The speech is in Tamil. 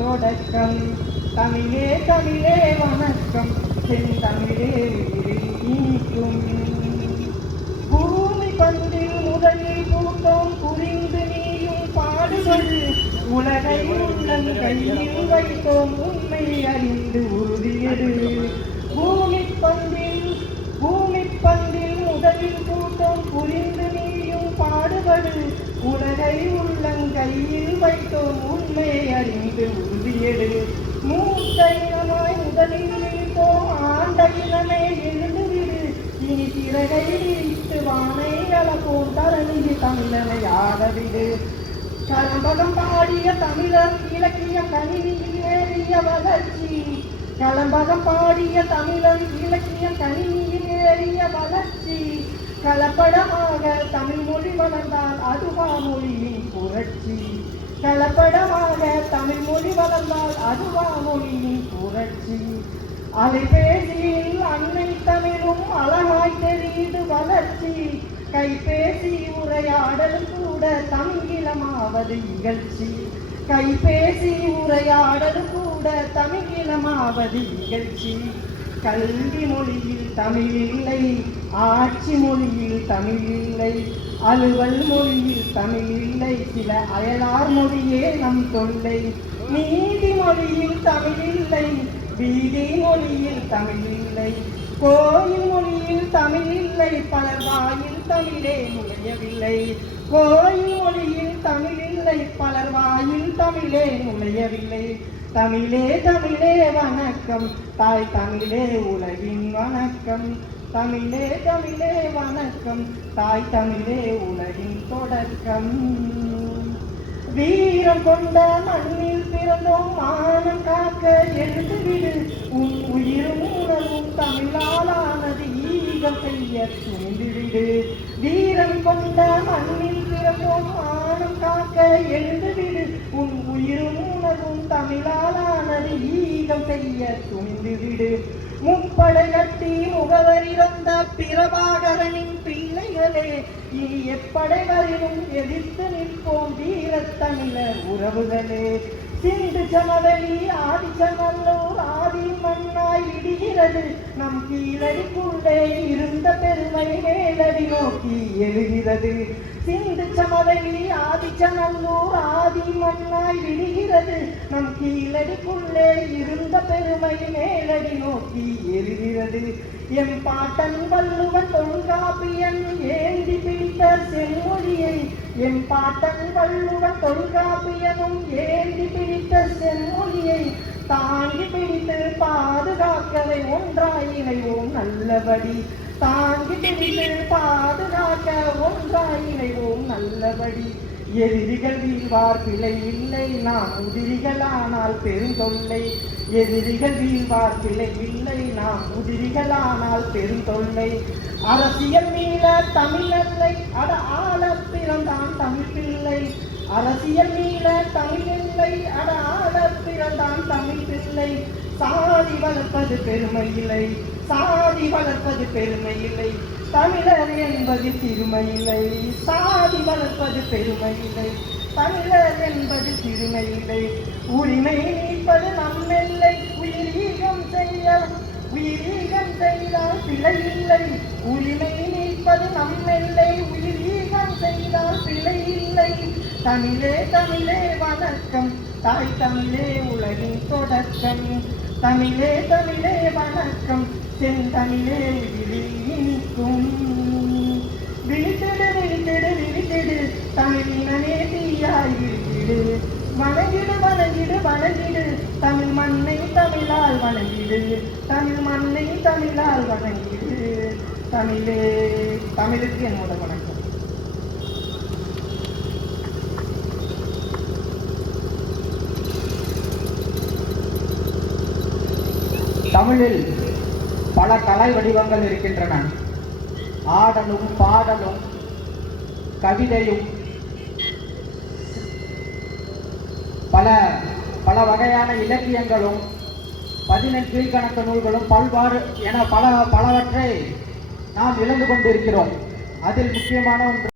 தொடக்கம். தமிழே தமிழே வணக்கம், செந்தமிழே உயிரில் இனிக்கும். பூமி பந்தில் முதலில் பூத்தோம் புரிந்து நீயும் பாடுபடு, உலகை உள்ளன் கையில் வைத்தோம் உண்மை அறிந்து உறுதியடு. பூமி பந்தில் முதலில் பூத்தோம் புரிந்து நீயும் பாடுபடு, உலகை உள்ளங்கையில் வைத்தோம் உண்மை அறிந்து உறுதியடு. மூத்த இனமாய் முதலில் வீழ்த்தோம் ஆண்ட இனமே எழுந்துவிடு, இனி திறகை விரித்து வானை அளப்போம் தரணிக்கு தமிழனை ஆடவிடு. கலம்பகம் பாடிய தமிழர் இலக்கிய கணினியில் ஏறிய வளர்ச்சி, கலம்பகம் பாடிய தமிழர் இலக்கிய கணினியில் ஏறிய வளர்ச்சி. கலப்படமாக தமிழ் மொழி வளர்ந்தால் அதுவா மொழியின் புரட்சி, கலப்படமாக தமிழ் மொழி வளர்ந்தால் அதுவா மொழியின் புரட்சி. அலைபேசியில் அன்னை தமிழும் அழகாய் தெரியுது வளர்ச்சி, கைபேசி உரையாடலும் கூட தமிழிலமாவது இகழ்ச்சி, கைபேசி உரையாடலும் கூட தமிழிலமாவது இகழ்ச்சி. கல்வி மொழியில் தமிழ் இல்லை, ஆட்சி மொழியில் தமிழ் இல்லை, அலுவல் மொழியில் தமிழ் இல்லை, சில அயலார் மொழியே நம் தொல்லை. நீதிமொழியில் தமிழ் இல்லை, வீதி மொழியில் தமிழ் இல்லை, கோயில் மொழியில் தமிழ் இல்லை, பலர் வாயில் தமிழே நுழையவில்லை. கோயில் மொழியில் தமிழ் இல்லை, பலர் வாயில் தமிழே நுழையவில்லை. தமிழே தமிழே வணக்கம், தாய் தமிழே உலகின் வணக்கம். தமிழே தமிழே வணக்கம், தாய் தமிழே உலகின் தொடக்கம். வீரம் கொண்ட மண்ணில் பிறந்தோம் மானம் காக்க எழுந்துவிடு, உன் உயிரும் உணர்வும் தமிழாலானது ஈகம் செய்ய துணிந்துவிடு. வீரம் கொண்ட மண்ணில் பிறந்தோம் மானம் காக்க எழுந்துவிடு, உன் உயிரும் உணர்வும் தமிழாலானது ஈகம் செய்ய துணிந்துவிடு. முப்படை கட்டி முகவரிறந்த பிரபாகரனின் பிள்ளைகளே, இனி எப்படை வரினும் எதிர்த்து நிற்போம் வீரத்தமிழர் உறவுகளே. சிந்து சமவெளி ஆதிச்சநல்லூர் ஆதி மண்ணாய் விடுகிறது, நம் கீழடிக்குள்ளே இருந்த பெருமை மேலடி நோக்கி எழுகிறது. சிந்து சமவெளி ஆதிச்சநல்லூர் ஆதி மண்ணாய் விடுகிறது, நம் கீழடிக்குள்ளே இருந்த பெருமை மேலடி நோக்கி எழுகிறது. எம் பாட்டன் வள்ளுவன் தொல்காப்பியன் ஏந்தி பிடித்த செம்மொழியை, எம் பாட்டன் வள்ளுவன் தொல்காப்பியனும் ஏந்தி பிடித்த செம்மொழியை தாங்கி பிடித்து பாதுகாக்கவே ஒன்றாய் இணைவோம் நல்லபடி. தாங்கி பிடித்து பாதுகாக்க ஒன்றாய் இணைவோம் நல்லபடி. எதிரிகள் வீழ்வார் பிழை இல்லை, நாம் உதிரிகளானால் பெருந்தொல்லை. எதிரிகள் வீழ்வார் பிழை இல்லை, நாம் உதிரிகளானால் பெருந்தொல்லை. அரசியல் மீள தமிழல்லை, அட ஆள பிறந்தான் தமிழ் பிள்ளை. அரசியல் மீள தமிழில்லை, அட ஆள பிறந்தான் தமிழ் பிள்ளை. சாதி வளர்ப்பது பெருமை இல்லை, சாதி வளர்ப்பது பெருமை இல்லை, தமிழர் என்பது சிறுமை இல்லை. சாதி வளர்ப்பது பெருமை இல்லை, தமிழர் என்பது சிறுமை இல்லை. உரிமை நீப்பது நம்மெல்லை, உயிரீகம் செய்தால் பிழை இல்லை. உரிமை நீப்பது நம்மெல்லை, உயிரீகம் செய்தால் பிழை இல்லை. தமிழே தமிழே வணக்கம், தாய் தமிழே உலகின் தொடக்கம். தமிழே தமிழே வணக்கம், செந்தமிழே உயிரில் இனிக்கும். விழித்திடு விழித்திடு விழித்திடு, தமிழினே தீயாய் விழித்திடு. வணங்கிடு வணங்கிடு வணங்கிடு, தமிழ் மண்ணை தமிழால் வணங்கிடு. தமிழ் மண்ணை தமிழால் வணங்கிடு. தமிழே தமிழுக்கு என்னோட வணக்கம். தமிழில் பல கலை வடிவங்கள் இருக்கின்றன. ஆடலும் பாடலும் கவிதையும் பல பல வகையான இலக்கியங்களும் 18 கீழ்கணக்கு நூல்களும் பல்வாறு என பலவற்றை நாம் இழந்து கொண்டிருக்கிறோம். அதில் முக்கியமான ஒன்று